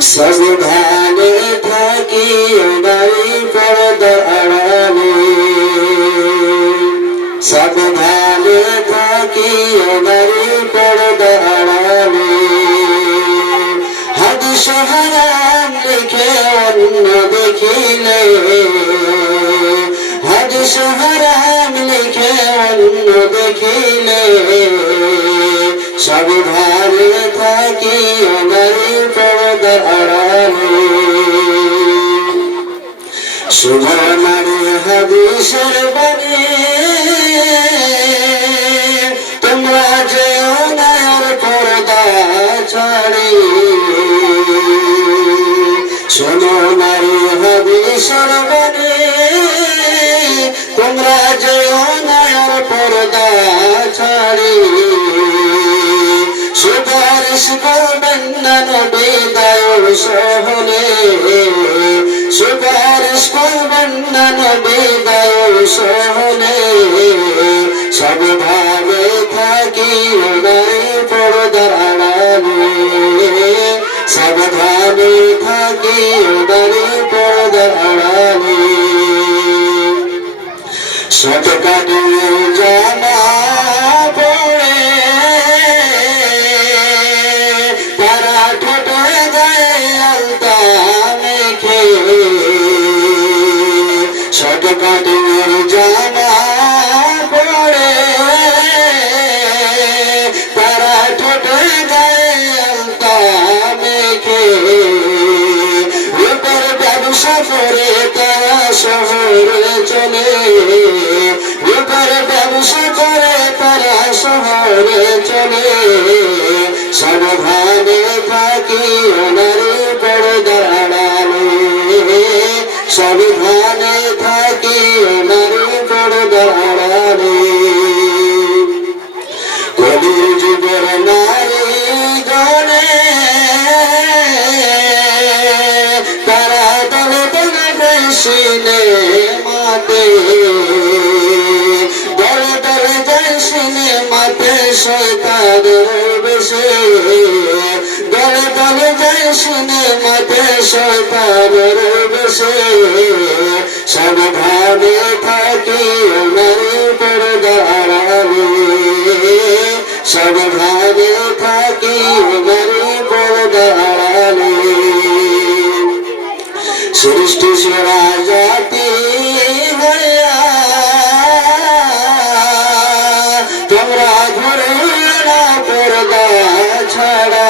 সাবধানে থাকি নারী পর্দা আড়ালে, সাবধানে থাকি নারী পর্দা আড়ালে। হাদিস হারাম লিখে অন্য দেখিলে, হাদিস হারাম লিখে অন্য দেখিলে, সাবধানে থাকি নারী পর্দা আড়ালে। শুভ নারী হাদিসের বাণী, তোমরা যেও না আর পর্দা ছাড়ি। শোনো নারী হাদিসের বাণী, তোমরা যেও না আর পর্দা ছাড়ি। সুপারিশ করবেন না নবী দায়ুর সহলে, সুপারিশ করবেন না নবী দায়ুর সহলে। সাবধানে থাকি নারী পর্দার আড়ালে, সাবধানে থাকি নারী পর্দার আড়ালে। শতকাটে জামা পড়ে তারা ঠোঁটে দেয় আলতা মেখে, শতকাটের জামা পড়ে তারা ঠোঁটে দেয় আলতা মেখে। রূপের ব্যবসা করে তারা শহরে চলে, রূপের ব্যবসা করে তারা শহরে চলে। সাবধানে থাকি নারী পর্দার আড়ালে, সাবধানে থাকি নারী পর্দার আড়ালে। কলির যুগের নারী গণে তারা দলে দলে বসিনে মাতে, দলে দলে বসিনে মাতে শয়তানের বেশে, দলে দলে বসিনে মাতে শয়তানের বেশে। সাবধানে থাকি নারী পর্দা আড়ালে, সাবধানে থাকি নারী পর্দা আড়ালে। সৃষ্টি সেরা জাতি হইয়া তোমরা ঘরে না পর্দা ছাড়া।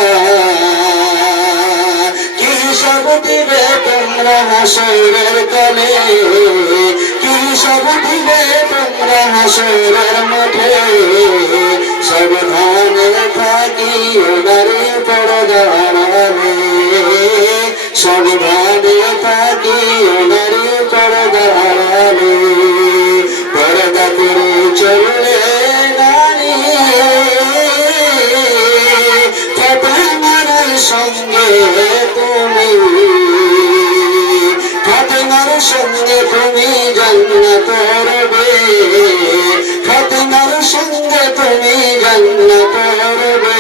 কি সব দিবে তোমরা হাসরের কালে, কি সব দিবে তোমরা হাসরের মাঠে। সাবধানে থাকি নারী পর্দা আড়ালে, সাবধানে থাকি নারী পর্দা আড়ালে। পর্দা করে চললে নারী ফাতেমার সঙ্গে তুমি, ফাতেমার সঙ্গে তুমি জান্নাত করবে, ফাতেমার সঙ্গে তুমি জান্নাত করবে।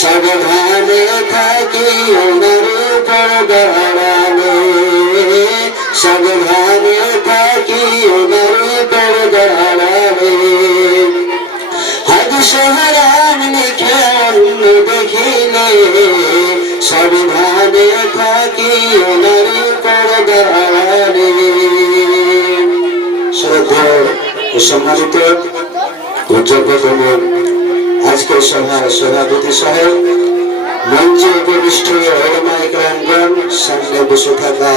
সাবধানে থাকি নারী পর্দা আড়ালে, সাবধানে থাকি নারী পর্দা আড়ালে। হাদিস হারাম লিখে অন্য দেখিলে, সাবধানে থাকি নারী পর্দা আড়ালে। শ্রদ্ধেয় ও সম্মানিত উজ্জ্বলতম আজকের সভার সভাপতি সাহেব, মঞ্চে উপবিষ্ট ওলামা ইকরামগণ, সামনে বসে থাকা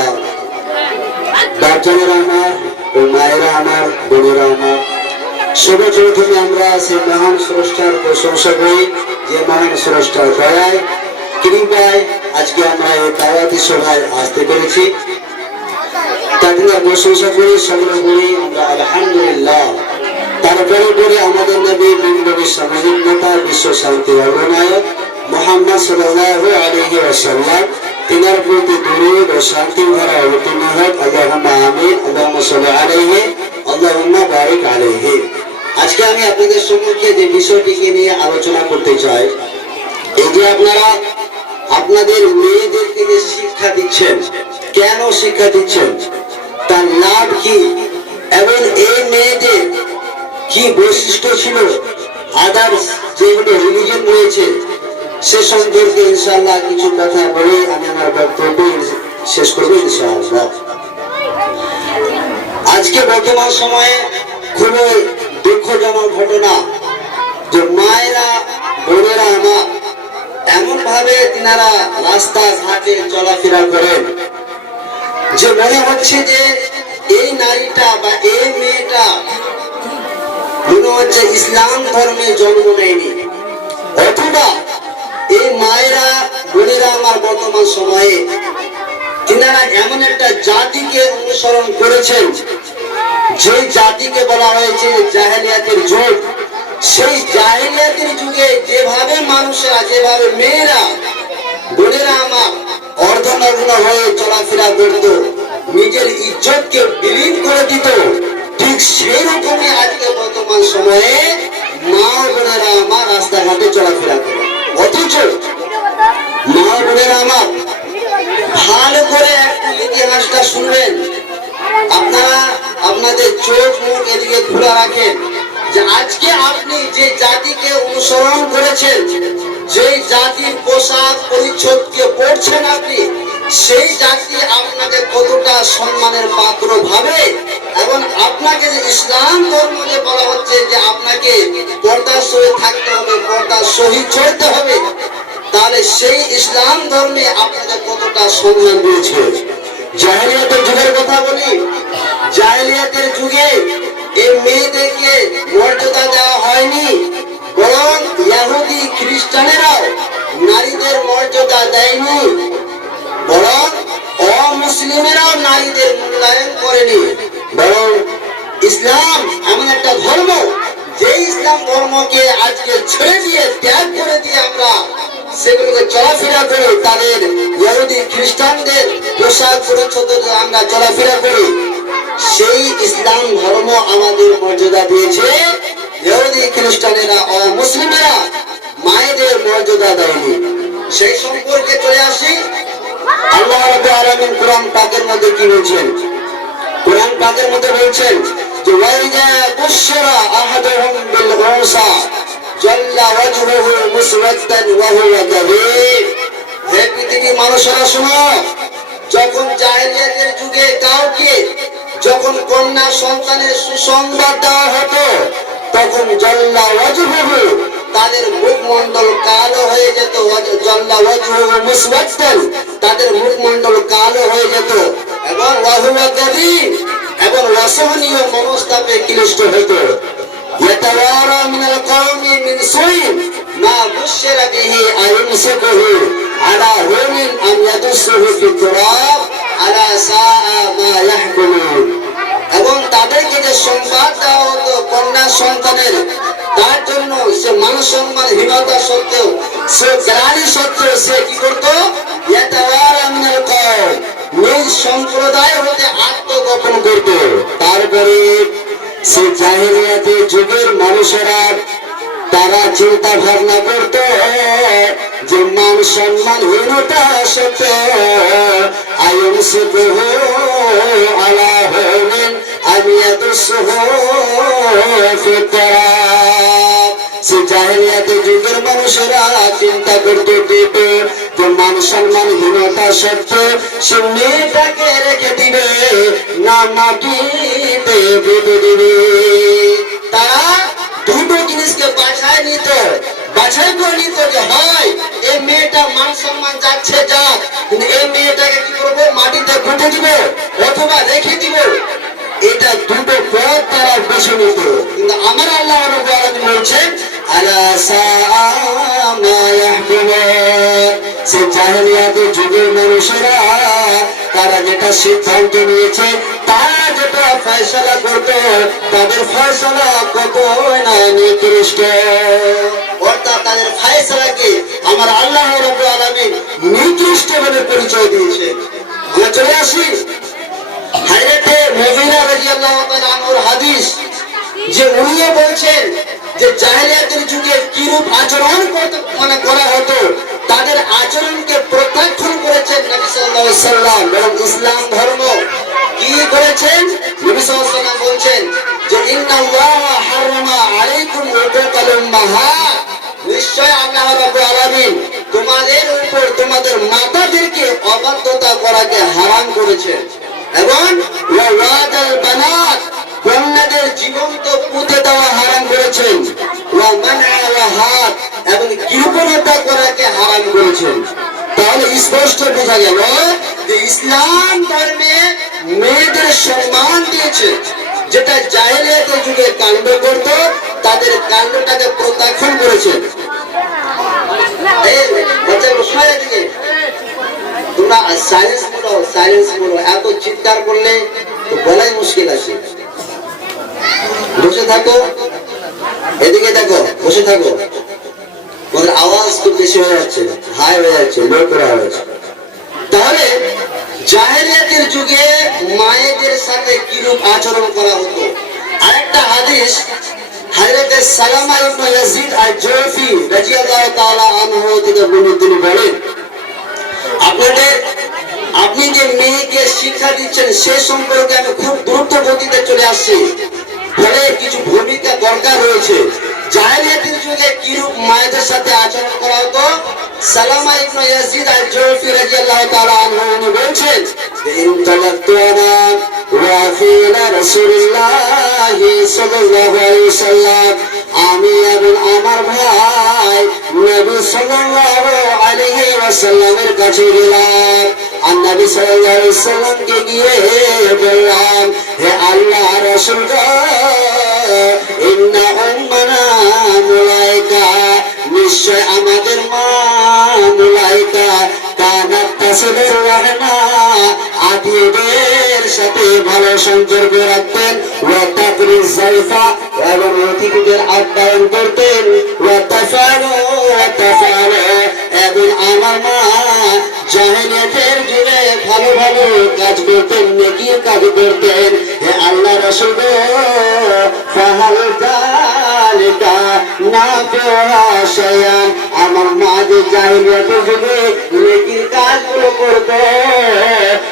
বাচ্চারা আমার ও মায়েরা আমার, বোনেরা আমার, সর্বপ্রথমে আমরা সেই মহান স্রষ্টার প্রশংসা করি যে মহান স্রষ্টার দয়ায় কৃপায় আজকে আমরা এই দাওয়াতি সভায় আসতে পেরেছি। তাকে প্রশংসা করি, সবর করি আমরা আলহামদুলিল্লাহ। তারপরে পরে আমাদের নবী নবীর সামাজিক নেতা, বিশ্ব শান্তি অগ্রনায়ক মুহাম্মদ সাল্লাল্লাহু আলাইহি ওয়াসাল্লাম, তিনার প্রতি দরুদ ও শান্তির ধারা অবতীর্ণ হোক। আল্লাহুম্মা আমিন, আল্লাহুম্মা সাল্লি আলাইহি, আল্লাহুম্মা বারিক আলাইহি। আজকে আমি আপনাদের সম্মুখে যে বিষয়টিকে নিয়ে আলোচনা করতে চাই, এই যে আপনারা আপনাদের মেয়েদেরকে যে শিক্ষা দিচ্ছেন, কেন শিক্ষা দিচ্ছেন, তার লাভ কি, এবং এই মেয়েদের কি বৈশিষ্ট্য ছিল, আদার্স যেগুলো রিলিজন রয়েছে সে সম্পর্কে ইনশাআল্লাহ কিছু কথা বলে আমি আমার বক্তব্য শেষ করবো ইনশাআল্লাহ। আজকে বর্তমান সময়ে খুবই দুঃখজনক ঘটনা যে মায়েরা বোনেরা আমার এমন ভাবে তিনারা রাস্তা ঘাটে চলাফেরা করেন যে মনে হচ্ছে যে এই নারীটা বা এই মেয়েটা মনে হচ্ছে ইসলাম ধর্মে জন্ম নেয়নি, অথবা এই মায়েরা বোনেরা আমার বর্তমান সময়ে তিনারা এমন একটা জাতিকে অনুসরণ করেছেন যে জাতিকে বলা হয়েছে জাহেলিয়াতের যুগ। সেই জাহেলিয়াতের যুগে যেভাবে মানুষেরা, যেভাবে মেয়েরা বোনেরা আমার অর্ধনগ্ন হয়ে চলাফেরা করত, নিজের ইজ্জতকে বিলীন করে দিত, ঠিক সেই রকমই আজকে বর্তমান সময়ে মা বোনেরা আমার রাস্তাঘাটে চলাফেরা করে। অথচ মা বোনেরা আমার ভালো করে একটু ইতিহাসটা শুনবেন, আপনারা আপনাদের চোখ মুখ এদিকে খোলা রাখেন যে আজকে আপনি যে জাতিকে অনুসরণ করেছেন, যে জাতির পোশাক পরিচ্ছদকে পড়ছেন আপনি, সেই জাতি আপনাকে কতটা সম্মানের পাত্র ভাবে, এবং আপনাকে যে ইসলাম ধর্ম যে বলা হচ্ছে যে আপনাকে পর্দার সহিত থাকতে হবে, পর্দার সহিত চলতে হবে, তাহলে সেই ইসলাম ধর্মে আপনাকে কতটা সম্মান দিয়েছে। জাহেলিয়াতের যুগের কথা বলি, জাহেলিয়াতের যুগে এই মেয়েদেরকে মর্যাদা দেওয়া হয়নি, বরং ইহুদি খ্রিস্টানেরাও নারীদের মর্যাদা দেয়নি, বরং অমুসলিমেরাও নারীদের মূল্যায়ন করেনি। বরং ইসলাম এমন একটা ধর্ম, যে ইসলাম ধর্মকে আজকে ছেড়ে দিয়ে, ত্যাগ করে দিয়ে আমরা সেগুলোকে চলাফেরা করি, তাদের ইহুদি খ্রিস্টানদের পোশাক পরিচ্ছদ আমরা চলাফেরা করি, সেই ইসলাম ধর্ম আমাদের মর্যাদা দিয়েছে। ইহুদি খ্রিস্টানেরা অমুসলিমেরা মায়েদের মর্যাদা দেয়নি। সেই সম্পর্কে চলে আসি, আল্লাহ রাব্বুল আলামিন কোরআন পাকের মধ্যে কি বলছেন? কোরআন পাকের মধ্যে বলছেন যে ওয়াইজা বুশরা আহাদুহুম বিল উনসা জাল্লা ওয়াজহুহু মুসওয়াদান ওয়া হুয়া কাযীব। হে পৃথিবীর মানুষেরা শোনো, যখন জাহেলিয়াতের যুগে কাউকে যখন কন্যা সন্তানের সুসংবাদ দেওয়া হতো, তখন জাল্লা ওয়াজহুহু তাদের মুখমণ্ডল কালো হয়ে যেত, জাল্লা ওয়াজহুহু মুসওয়াদান তাদের মুখমণ্ডল কালো হয়ে যেত, এবং ওয়া হুয়া কাযীব এবং অসহনীয় মনস্তাপে ক্লিষ্ট হতো। ইয়াতাওয়ারা মিনাল কওমি মিন সুই মা বুশিরা বিহি আইমসিকুহু আলা হুমিন আম ইয়াদুসুহু ফি তুরাব আলা সাআ মা ইয়াহকুমুন। এবং তাদেরকে যে সংবাদ দেওয়া হতো কন্যা সন্তানের, তার জন্য সে মান সম্মানহীনতা সত্ত্বেও, সে গ্লানি সত্ত্বেও সে কি করতো? ইয়াতাওয়ারা মিনাল কওম, নিজ সম্প্রদায় হতে আত্মগোপন করত। তারপরে সে জাহেলিয়াতের যুগের মানুষেরা তারা চিন্তা ভাবনা করত যে মান সম্মানহীনতা সত্ত্বেও আইমসিকুহু আলা হুমিন আম ইয়াদুসুহু ফি তুরাব। সে জাহেলিয়াতের যুগের মানুষেরা চিন্তা করতে দিত যে মান সম্মানহীনতা সত্ত্বেও সে মেয়েটাকে রেখে দিবে না মাটিতে পুঁতে দিবে। তারা দুটো জিনিসকে বাছাই নিত, বাছাই করে নিত যে হয় এই মেয়েটা মান সম্মান যাচ্ছে যাক, কিন্তু এই মেয়েটাকে কি করবো? মাটিতে পুঁতে দিব অথবা রেখে দিব। এটা দুটো পথ তারা বেছে নিত। কিন্তু আমার আল্লাহ রাব্বুল আলামিন বলছেন আলা সাআ মা ইয়াহকুমুন। সে জাহেলিয়াতের যুগের মানুষেরা তারা যেটা সিদ্ধান্ত নিয়েছে, তারা যেটা ফয়সালা করত, তাদের ফয়সালা কত না নিকৃষ্ট। অর্থাৎ তাদের ফয়সালাকে আমার আল্লাহ রাব্বুল আলামিন নিকৃষ্ট বলে পরিচয় দিয়েছে। আমরা চলে আসি হযরতে মুগীরা রাদিয়াল্লাহু তাআলা আনহুর হাদিস, যে উনিও বলছেন যে জাহেলিয়াতের যুগে কিরূপ আচরণ করা হতো, তাদের আচরণকে প্রত্যাখ্যান করেছেন নবী ইসলাম, বরং ইসলাম ধর্ম কি করেছেন? নবী সাল্লাল্লাহু আলাইহি ওয়াসাল্লাম বলছেন যে ইন্নাল্লাহা হারামা আলাইকুম উকুকাল উম্মাহাত, নিশ্চয় আল্লাহ রাব্বুল আলামিন তোমাদের উপর তোমাদের মাতাদেরকে অবাধ্যতা করাকে হারাম করেছেন, এবং ওয়াদাল বানাত, কন্যাদের জীবন্ত পুঁতে দেওয়া হারাম করেছেন, ওয়া মানআল হাত, এবং কৃপণতা করাকে হারাম করেছেন। তাহলে স্পষ্ট বোঝা গেল যে ইসলাম ধর্মে মেয়েদের সম্মান দিয়েছে। যেটা জাহেলিয়াতের যুগে কাণ্ড করত, তাদের কাণ্ডটাকে প্রত্যাখ্যান করেছে। তোমরা সাইলেন্স করো, এত চিৎকার করলে তো বলাই মুশকিল আছে। বসে থাকো, এদিকে দেখো, বসে থাকো। ওদের আওয়াজ খুব বেশি হয়ে যাচ্ছে, হাই হয়ে যাচ্ছে, লো করা হয়েছে। তাহলে জাহেলিয়াতের যুগে মায়েদের সাথে কিরূপ আচরণ করা হতো। আরেকটা হাদিস হযরত সালামা ইবনে ইয়াজিদ আল-জুফি রাদিয়াল্লাহু তাআলা আনহু থেকে বর্ণিত, তিনি বলেন, আপনি যে মেয়েকে শিক্ষা দিচ্ছেন সে সম্পর্কে আমি খুব দ্রুত গতিতে চলে আসছি, ফলে কিছু ভূমিকা দরকার রয়েছে। জাহেলিয়াতের যুগে কিরূপ মায়েদের সাথে আচরণ করা হতো। সালামা ইবনে ইয়াজিদ আল-জুফি রাদিয়াল্লাহু তাআলা আনহু বলেন, ইনতালাক্তুনা ওয়া ফিনা রাসূলুল্লাহ সাল্লাল্লাহু আলাইহি ওয়াসাল্লাম, আমি এবং আমার ভাই নবী সাল্লাল্লাহু আলাইহি ওয়াসাল্লামের কাছে গেলাম। আর নবী সাল্লাল্লাহু আলাইহি ওয়াসাল্লামকে গিয়ে বললাম, হে আল্লাহর রাসূল গো, ইন্না উম্মানা মুলাইকা, নিশ্চয় আমাদের মা মুলাইকা কানাত তাসিলুর রাহমা, আত্মীয়দের সাথে ভালো সম্পর্ক রাখতেন, ওয়া তাকরিজ যায়ফা, এবং অতিথিদের আপ্যায়ন করতেন, ওয়া তাফালু, এবং আমার মা জাহেলিয়াতের যুগে ভালো ভালো কাজ করতেন, নেকির কাজ করতেন। হে আল্লাহ রাসূল গো, ফাহাল যালিকা নাফিআ শাইআন, আমার মা যে জাহেলিয়াতের যুগে নেকির কাজগুলো করত,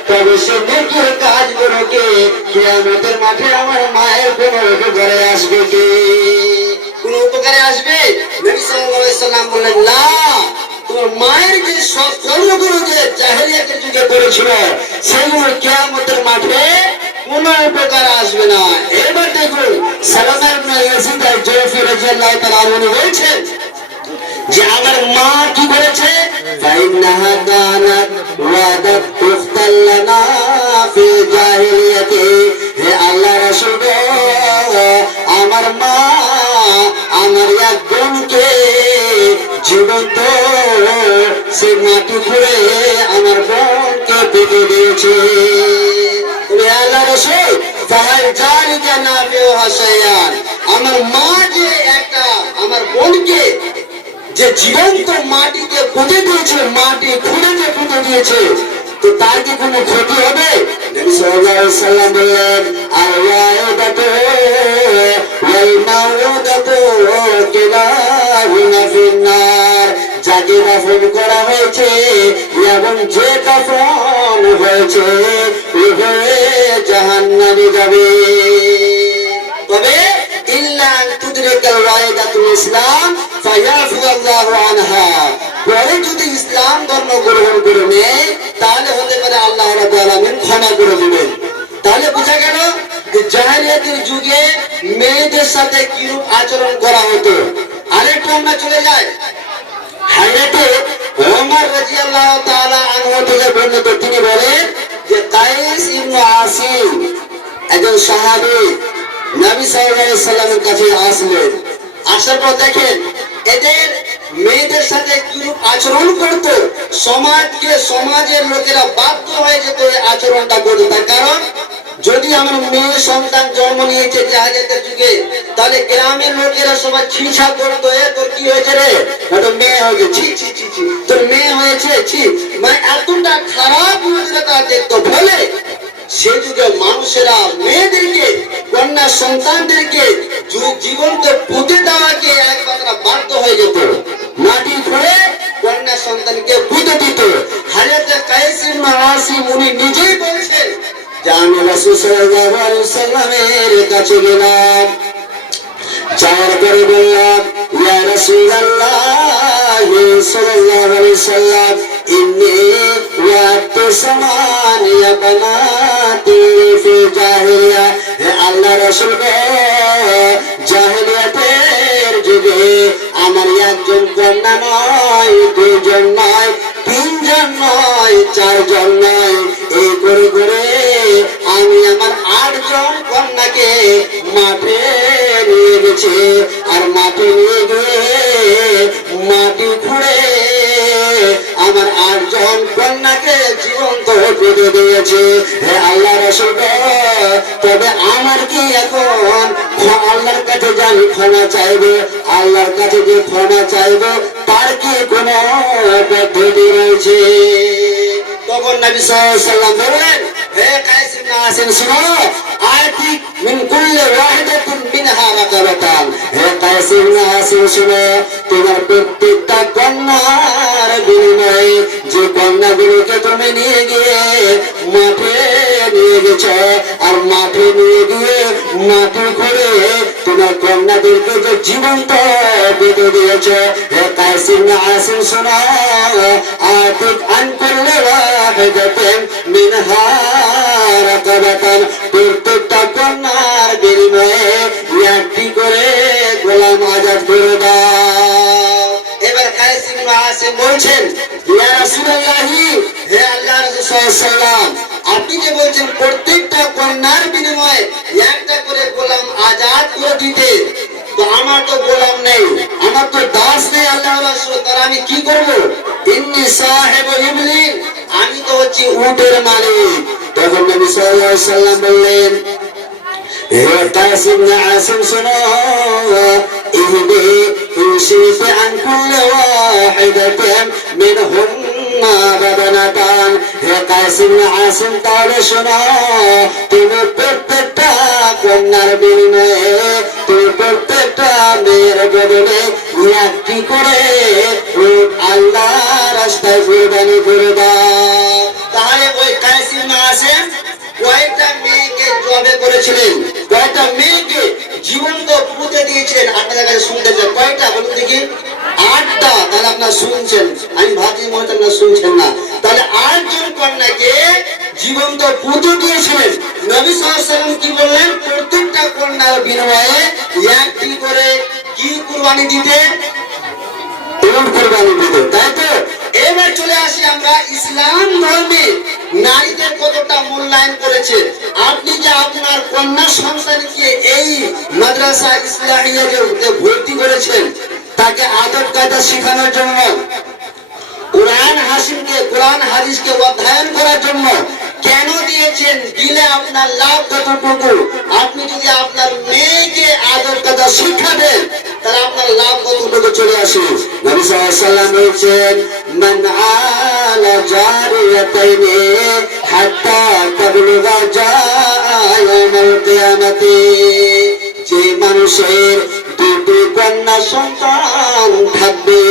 তবে সে নেকির কাজগুলোকে কিয়ামতের মাঠে আমার মায়ের কোনো উপকারে আসবে কি? কোন উপকারে আসবে? নবী সাল্লাল্লাহু আলাইহি ওয়াসাল্লাম বললেন, না, তোমার মায়ের যে সব কর্মগুলো যে জাহেলিয়াতের যুগে করেছিল সেগুলো কিয়ামতের মাঠে কোনো উপকার আসবে না। এবার দেখুন, সালামা ইবনে ইয়াজিদ আল-জুফি রাদিয়াল্লাহু তাআলা আনহু বলেছেন যে আমার মা কি করেছে, ফাইন্নাহা কানাত ওয়াদাত উখতাল লানা ফি জাহেলিয়াতি, হে আল্লাহর রাসূল গো, আমার মা আমার এক বোনকে জীবন্ত সে মাটি খুঁড়ে আমার বোনকে পেটে দিয়েছে। হে আল্লাহর রাসূল, ফাহাল যালিকা নাফিআ শাইআন, আমার মা যে একটা আমার বোনকে যে জীবন্ত মাটিতে পুঁতে দিয়েছে, মাটি খুঁড়ে যে পুঁতে দিয়েছে, তো তার কি কোনো ক্ষতি হবে? নবী সাল্লাল্লাহু আলাইহি ওয়াসাল্লাম বললেন, আর ওয়াইদাতু ওয়াল মাউদাতু কিলাহুমা ফিন্নার, যাকে দাফন করা হয়েছে এবং যে দাফন হয়েছে উভয়ে জাহান্নামে যাবে। তবে ইল্লা আন তুদরিকাল ওয়াইদাতুল ইসলাম ফায়াফুল্লাহু আনহা, পরে যদি ইসলাম ধর্ম গ্রহণ করে নেয় তাহলে হতে পারে আল্লাহ রাব্বুল আলামিন ক্ষমা করে দিবেন। তাহলে বোঝা গেল যে জাহেলিয়াতের যুগে মেয়েদের সাথে কিরূপ আচরণ করা হতো। আরেকটু আমরা চলে যাই, হযরত ওমর রাদিয়াল্লাহু তাআলা আনহু থেকে বর্ণিত, তিনি বলেন যে কায়েস ইবনে আসিম একজন সাহাবী নবী সাল্লাল্লাহু আলাইহি ওয়াসাল্লামের কাছে আসলেন। আসার পর দেখেন এদের মেয়েদের সাথে কিরূপ আচরণ করত, সমাজের লোকেরা বাধ্য হয়ে যেত এই আচরণটা করতে। তার কারণ, যদি আমার মেয়ে সন্তান জন্ম নিয়েছে জাহেলিয়াতের যুগে, তাহলে গ্রামের লোকেরা সবাই ছিছা করতো, এ তোর কি হয়েছে রে, তোর মেয়ে হয়েছে, ছি ছি ছি ছি, তোর মেয়ে হয়েছে, ছি, মানে এতটা খারাপ নজরে তারা দেখতো। বলে সে যুগে মানুষেরা মেয়েদেরকে, কন্যা সন্তানদেরকে জীবনকে পুঁতে দেওয়াকে একবার বাধ্য হয়ে যেত। মাটি খুঁড়ে কন্যা সন্তানকে পুঁতে দিত। হযরত কায়েস ইবনে আসিম উনি নিজেই বলছেন যে আমি রাসূল সাল্লাল্লাহু আলাইহি ওয়াসাল্লামের কাছে গেলাম, যাওয়ার পরে বললাম ইয়া রাসূলুল্লাহ সাল্লাল্লাহু আলাইহি ওয়াসাল্লাম ইন্নী ওয়া'তু সামানিয়া বানাতি ফি জাহিলিয়া, হে আল্লাহর রাসূল গো, জাহেলিয়াতের যুগে আমার একজন কন্যা নয়, দুইজন নয়, তিনজন নয়, চারজন নয়, এই করে করে আমি আমার 8 জন কন্যাকে মাঠে নিয়ে গেছি। আর মাঠে নিয়ে গিয়ে মাটি খুঁড়ে আমার 8 জন কন্যাকে জীবন্ত পুঁতে দিয়েছে। হে আল্লাহ রাসূল, তবে আমার কি এখন আল্লাহর কাছে যে আমি ক্ষমা চাইবো, আল্লাহর কাছে যে ক্ষমা চাইবো তার কি কোনো পদ্ধতি রয়েছে? তখন নবী সাল্লাল্লাহু আলাইহি ওয়াসাল্লাম বললেন, হে কায়েস ইবনে আসিম শুনো, আতি মিন কুল্লি ওয়াহিদাতিন মিনহা রাকাবাতান, হে কায়েস ইবনে আসিম শুনো, তোমার প্রত্যেকটা কন্যার বিনিময়ে যে কন্যাগুলোকে তুমি নিয়ে গিয়ে মাঠে নিয়ে গেছো, আর মাঠে নিয়ে গিয়ে মাটি করে তোমার কন্যাদেরকে যে জীবন্ত বেঁধে দিয়েছে, হে কায়েস ইবনে আসিম শোনো, আতিক আন কুল্লি ওয়াহিদাতিন মিনহা রাকাবাতান, প্রত্যেকটা কন্যার বিনিময়ে একটি করে গোলাম আজাদ করে দাও। এবার কায়েস ইবনে আসিম বলছেন, ইয়া রাসূলুল্লাহ, হে আল্লাহর রাসূল সাল্লাল্লাহু আলাইহি ওয়াসাল্লাম, আপনি যে বলছেন প্রত্যেকটা কন্যার বিনিময়ে একটা করে গোলাম আজাদ করে দিতে, তো আমার তো গোলাম নেই, আমার তো দাস নেই আল্লাহর রাসূল, তাহলে আমি কি করব? ইন্নী সাহেব ইবলিন, আমি তো হচ্ছি উটের মালিক। তখন নবী সাল্লাল্লাহু আলাইহি ওয়াসাল্লাম বললেন, হে কায়েস ইবনে আসিম শোনো, ইহদি ইনশিতে আন কুল্লি ওয়াহিদাতিন মিনহুন্না বাবানাতান, হে কায়েস ইবনে আসিম তাহলে শোনো, তুমি প্রত্যেকটা কন্যার বিনিময়ে, তুমি প্রত্যেকটা মেয়ের বদলে একটি করে আল্লাহ রাস্তায় কুরবানি করে দাও। তাহলে ওই কায়েস ইবনে আসিম কয়টা মেয়েকে জবে করেছিলেন, কয়টা মেয়েকে জীবন্ত পুঁতে দিয়েছিলেন? আপনাদের কাছে শুনতে চাই, কয়টা বলুন দেখি? 8টা। তাহলে আপনারা শুনছেন, আমি ভাবছি মনে হয় আপনারা শুনছেন না। তাহলে 8 জন কন্যাকে জীবন্ত পুঁতে দিয়েছিলেন। নবী সাল্লাল্লাহু আলাইহি ওয়াসাল্লাম কি বললেন? প্রত্যেকটা কন্যার বিনিময়ে একটি করে কি কুরবানি দিতেন? উট কুরবানি দিতেন, তাই তো? এবার চলে আসি আমরা ইসলাম ধর্মে নারীদের কতটা মূল্যায়ন করেছে। আপনি যে আপনার কন্যা সন্তানকে এই মাদ্রাসা ইসলামিয়াতে ভর্তি করেছেন, তাকে আদব কায়দা শেখানোর জন্য, কোরআন হাদিসকে অধ্যয়ন করার জন্য কেন দিয়েছেন? দিলে আপনার লাভ কতটুকু? আপনি যদি আপনার মেয়েকে আদব কায়দা শিক্ষা দেন, তাহলে আপনার লাভ কতটুকু চলে আসে? নবী সাল্লাল্লাহু আলাইহি ওয়াসাল্লাম বলেছেন, মান আলা জারিয়াতাইনি হাত্তা তাবলুগা ইয়াউমাল কিয়ামাতি, যে মানুষের দুটি কন্যা সন্তান থাকবে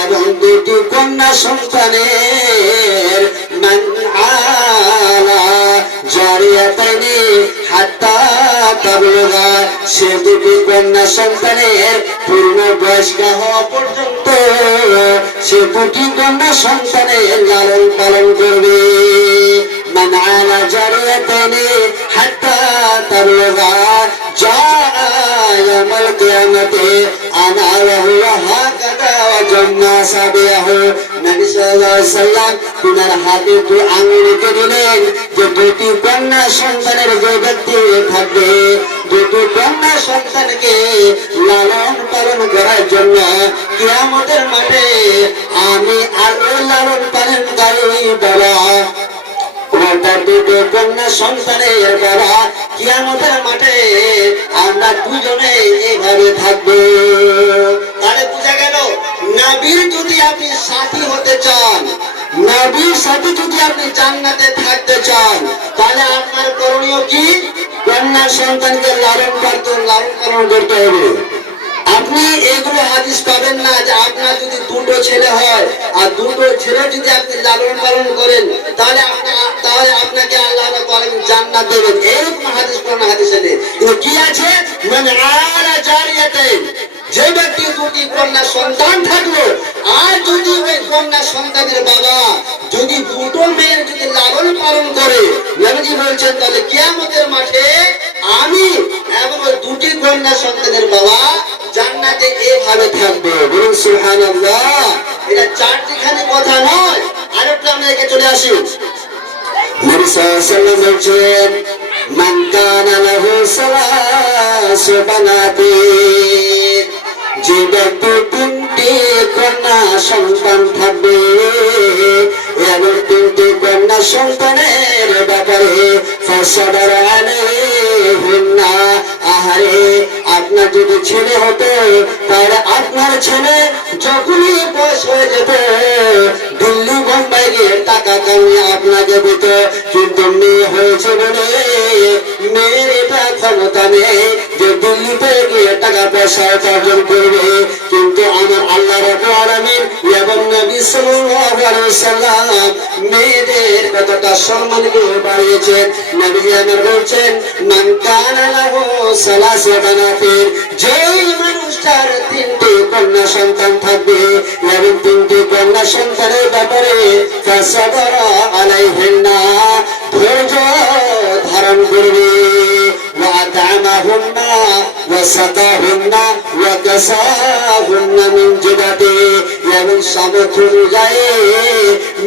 এবং দুটি কন্যা সন্তানের মান আলা জারিয়াতাইনি হাত্তা তাবলুগা, সে দুটি কন্যা সন্তানের পূর্ণ বয়স্ক হওয়া পর্যন্ত সে দুটি কন্যা সন্তানের লালন পালন করবে। মান আলা জারিয়াতাইনি হাত্তা তাবলুগা ইয়াউমাল কিয়ামাতি আনা ওয়া হুয়া হাকাদা ওয়া জান্না সাবিয়াহু। নবী সাল্লাল্লাহু আলাইহি ওয়াসাল্লাম তিনার হাতে 2 আঙ্গুল রেখে দিলেন যে দুটি কন্যা সন্তানের যে ব্যক্তি থাকবে, দুটি কন্যা সন্তানকে লালন পালন করার জন্য কিয়ামতের মাঠে আমি আর ওই লালন পালনকারী বাবা, তার দুটো কন্যা সন্তানের বাবা, কিয়ামতের মাঠে আমরা দুজনে এইভাবে থাকবো। তাহলে বোঝা গেল, নবীর যদি আপনি সাথী হতে চান, নবীর সাথে যদি আপনি জান্নাতে থাকতে চান, তাহলে আপনার করণীয় কি? কন্যা সন্তানকে লালন পালন করতে হবে। আপনি এগুলো হাদিস পাবেন না যে আপনার যদি দুটো ছেলে হয় আর দুটো ছেলে যদি আপনি লালন পালন করেন তাহলে আপনাকে আল্লাহ রাব্বুল আলামিন জান্নাত দেবেন, এরকম হাদিস কোরআন হাদিসে নেই। কিন্তু কি আছে, মান আলা জারিয়াতাইন, যে ব্যক্তি দুটি কন্যা সন্তান থাকলো আর যদি ওই কন্যা সন্তানের বাবা যদি দুটো মেয়ের যদি লালন পালন করে, নবীজি বলছেন তাহলে কিয়ামতের মাঠে আমি এবং ওই দুটি কন্যা সন্তানের বাবা জান্নাতে এভাবে থাকবে। বলুন সুবহানাল্লাহ। এটা চারটিখানি কথা নয়, আরেকটা আমরা একে চলে আসি। নবী সাল্লাল্লাহু আলাইহি ওয়াসাল্লাম বলছেন, মান কানা লাহু সালাসু বানাতিন, যে ব্যক্তি তিনটি কন্যা সন্তান থাকবে এবং তিনটি কন্যা সন্তানের ব্যাপারে ফাসাবারা আলাইহিন্না, আহারে আপনার যদি ছেলে হতো তাহলে আপনার ছেলে যখনই বয়স হয়ে যেত দিল্লি বোম্বাই গিয়ে টাকা কামিয়ে আপনাকে দিত, কিন্তু মেয়ে হয়েছে বলে মেয়ের এটা ক্ষমতা নেই যে দিল্লিতে গিয়ে টাকা পয়সা উপার্জন করবে। কিন্তু আমার আল্লাহ রাব্বুল আলামিন এবং নবী সাল্লাল্লাহু আলাইহি ওয়াসাল্লাম মেয়েদের কতটা সম্মান দিয়ে বাড়িয়েছেন। নবী আমার বলছেন, মান কানা লাহু সালাসু বানাতিন, যেই মানুষটার তিনটি কন্যা সন্তান থাকবে এবং তিনটি কন্যা সন্তানের ব্যাপারে ফাসাবারা আলাইহিন্না, ধৈর্য ধারণ করবে, ওয়া আতামাহুন্না ওয়া সাকাহুন্না ওয়া কাসাহুন্না মিন জুবাতি, এবং সামর্থ্য অনুযায়ী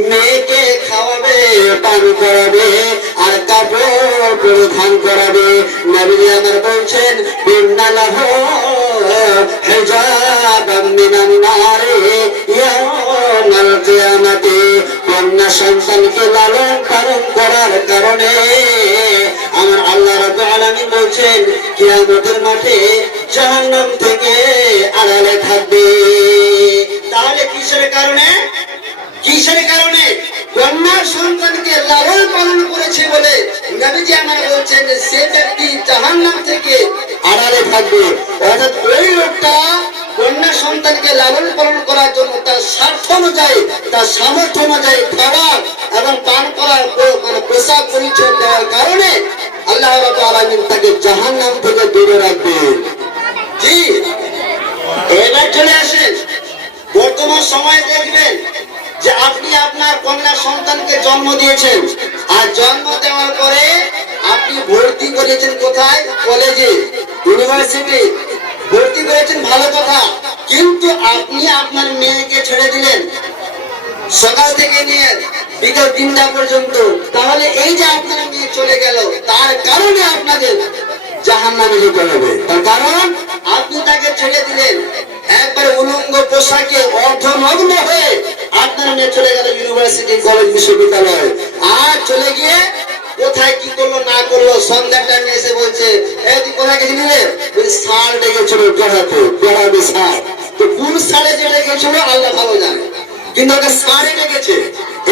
মেয়েকে খাওয়াবে, পান করাবে আর কাপড় পরিধান করাবে। নবী আমার বলছেন, ইন্না লাহু হিজাবাম মিনান নারি ইয়াউমাল কিয়ামাতি, কন্যা সন্তানকে লালন পালন করার কারণে আমার আল্লাহ রাব্বুল আলামিন বলছেন কিয়ামতের মাঠে জাহান্নাম থেকে আড়ালে থাকবে। তাহলে কিসের কারণে? কিসের কারণে? কন্যা সন্তানকে লালন পালন করেছে বলে নবীজি আমার বলছেন যে সে ব্যক্তি জাহান্নাম থেকে আড়ালে থাকবে। অর্থাৎ ওই লোকটা কন্যা সন্তানকে লালন পালন করার জন্য তার স্বার্থ অনুযায়ী তার সামর্থ্য অনুযায়ী খাবার এবং পান করার মানে পোশাক পরিচ্ছদ দেওয়ার কারণে আল্লাহ রাব্বুল আলামিন তাকে জাহান্নাম থেকে দূরে রাখবেন। জি, এবার চলে আসেন বর্তমান সময়ে দেখবেন যে আপনি আপনার কন্যা সন্তানকে জন্ম দিয়েছেন আর জন্ম দেওয়ার পরে আপনি ভর্তি করেছেন কোথায়? কলেজে, ইউনিভার্সিটি ভর্তি করেছেন, ভালো কথা। কিন্তু আপনি আপনার মেয়েকে ছেড়ে দিলেন সকাল থেকে নিয়ে বিকেল 3টা পর্যন্ত, তাহলে এই যে আপনার মেয়ে চলে গেল তার কারণে আপনাদের জাহান্নামে যেতে হবে। তার কারণ আপনি তাকে ছেড়ে দিলেন একবারে উলঙ্গ পোশাকে অর্ধনগ্ন হয়ে, আপনার মেয়ে চলে গেল ইউনিভার্সিটি, কলেজ, বিশ্ববিদ্যালয়, আর চলে গিয়ে কোথায় কি করলো না করলো সন্ধ্যার টাইমে এসে বলছে, এই তুই কোথায় গেছিলি? ওই সার ডেকেছিল পড়াতে, পড়াবে সার। তো কোন সারে যে ডেকেছিল আল্লাহ ভালো জানে, কিন্তু ওকে সারে ডেকেছে।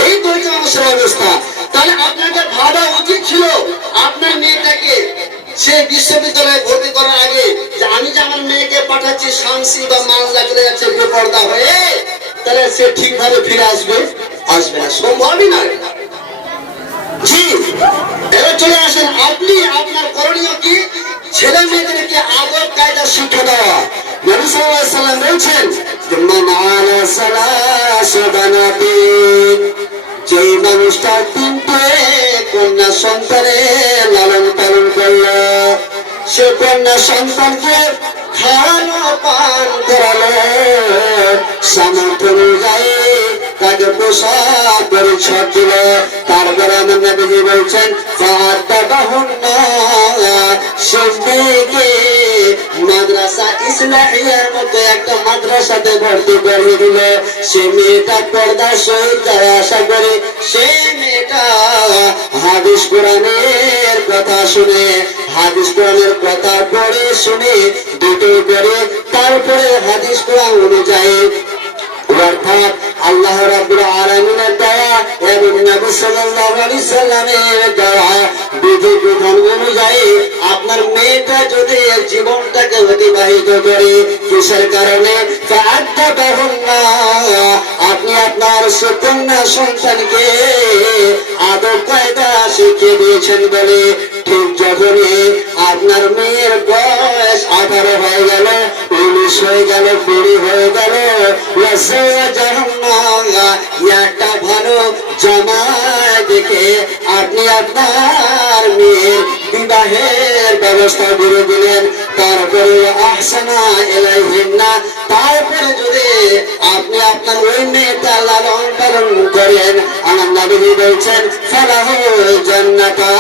এই তো হচ্ছে মানুষের অবস্থা। তাহলে আপনাকে ভাবা উচিত ছিল আপনার মেয়েটাকে সে বিশ্ববিদ্যালয়ে ভর্তি করার আগে যে আমি যে আমার মেয়েকে পাঠাচ্ছি শামসি বা মালদা চলে যাচ্ছে বেপর্দা হয়ে, তাহলে সে ঠিকভাবে ফিরে আসবে? আসবে না, সম্ভবই নয়। জি, এবার চলে আসেন আপনি আপনার করণীয় কি? ছেলে মেয়েদেরকে আদব কায়দা শিক্ষা দেওয়া। নবী সাল্লাল্লাহু আলাইহি ওয়াসাল্লাম বলছেন যে মান আলা সালাসু বানাতিন, যে মানুষটা তিনটে কন্যা সন্তানের লালন পালন করলো, সে কন্যা সন্তানকে খাওয়ানো পান করালো, সামর্থ্য অনুযায়ী তাকে পোশাক পরিচ্ছদ দিল, তারপরে আমার নবীজি বলছেন ফাতাবাহুন্না, সে মেয়েকে মাদ্রাসা ইসলাহিয়ার মতো একটা মাদ্রাসাতে ভর্তি করিয়ে দিল। সে মেয়েটা পর্দার সহিত যাওয়া আসা করে, সে মেয়েটা হাদিস কোরআনের কথা শুনে, হাদিস কোরআনের কথা পড়ে শুনে দুটো করে, তারপরে হাদিস কোরআন অনুযায়ী অর্থাৎ আল্লাহ রাব্বুল আলামিনের দেওয়া এবং নবী সাল্লাল্লাহু আলাইহি সাল্লামের দেওয়া বিধি বিধান অনুযায়ী আপনার মেয়েটা যদি জীবনটাকে অতিবাহিত করে কিসের কারণে আপনি আপনার সুকন্যা সন্তানকে আদব কায়দা শিখিয়ে দিয়েছেন বলে ঠিক যখনই আপনার মেয়ের বয়স 18 হয়ে গেল, 19 হয়ে গেল, 20 হয়ে গেল, একটা ভালো জামাই দেখে আপনি আপনার মেয়ের বিবাহের ব্যবস্থা করে দিলেন। তারপরে আহসানা ইলাইহিন্না, তারপরে যদি আপনি আপনার ওই মেয়েটা লালন পালন করেন, আমার নবী বলছেন ফালাহুল জান্নাতা,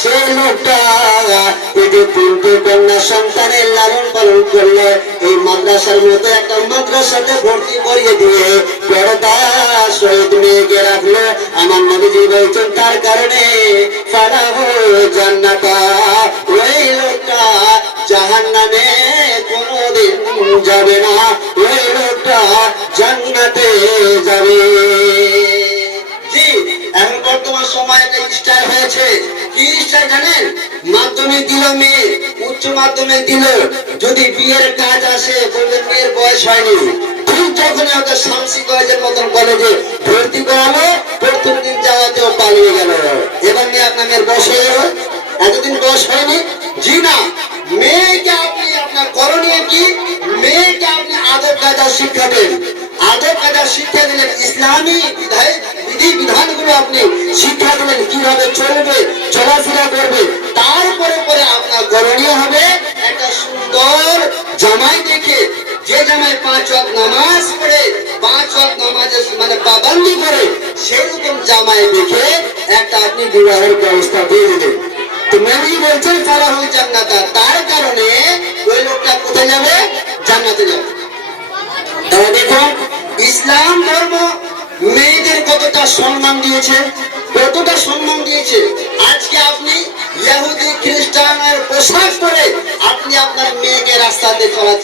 সেই লোকটা এই যে 3টি কন্যা সন্তানের লালন পালন করলে এই মাদ্রাসার মতো একটা মাদ্রাসাতে ভর্তি করিয়ে দিয়ে পর্দা সহিত মেয়েকে রাখলো, আমার নবীজি বলছেন তার কারণে ফালাহুল জান্নাতা, ওই লোকটা জাহান্নামে কোনোদিন যাবে না, ওই লোকটা জান্নাতে যাবে। জি, এখন বর্তমান সময় একটা স্টাইল হয়েছে, কি স্টাইল জানেন? মাধ্যমিক দিল মেয়ে, উচ্চ মাধ্যমিক দিল, যদি বিয়ের কাজ আসে বলবেন মেয়ের বয়স হয়নি। ঠিক যখন ওকে শামসি কলেজের মতন কলেজে ভর্তি করালো, প্রথম দিন যাওয়াতেও পালিয়ে গেল। এবার নিয়ে আপনার মেয়ের বয়স হয়ে গেল, এতদিন বয়স হয়নি। জি না, মেয়েকে আপনি আপনার করণীয় কি? মেয়েকে আপনি আদব কায়দা শিক্ষা দেন, আদব কায়দা শিক্ষা দিলেন, ইসলামী বিধি বিধানগুলো আপনি শিক্ষা দিলেন, কিভাবে চলবে, চলাফেরা করবে। তারপরে পরে আপনার করণীয় হবে একটা সুন্দর জামাই দেখে, যে জামাই 5 ওয়াক্ত নামাজ পড়ে, 5 ওয়াক্ত নামাজের মানে পাবন্দি করে, সেরকম জামাই দেখে একটা আপনি বিবাহের ব্যবস্থা দিয়ে দিলেন। তো নবী বলছেন ফালাহুল জান্নাতা, তার কারণে ওই লোকটা কোথায় যাবে? জান্নাতে যাবে। তাহলে দেখুন ইসলাম ধর্ম মেয়েদের কতটা সম্মান দিয়েছে, কতটা সম্মান দিয়েছে। আজকে আপনি ইহুদি খ্রিস্টানের পোশাক পরে আপনি আপনার মেয়েকে রাস্তাতে চলাচ্ছেন।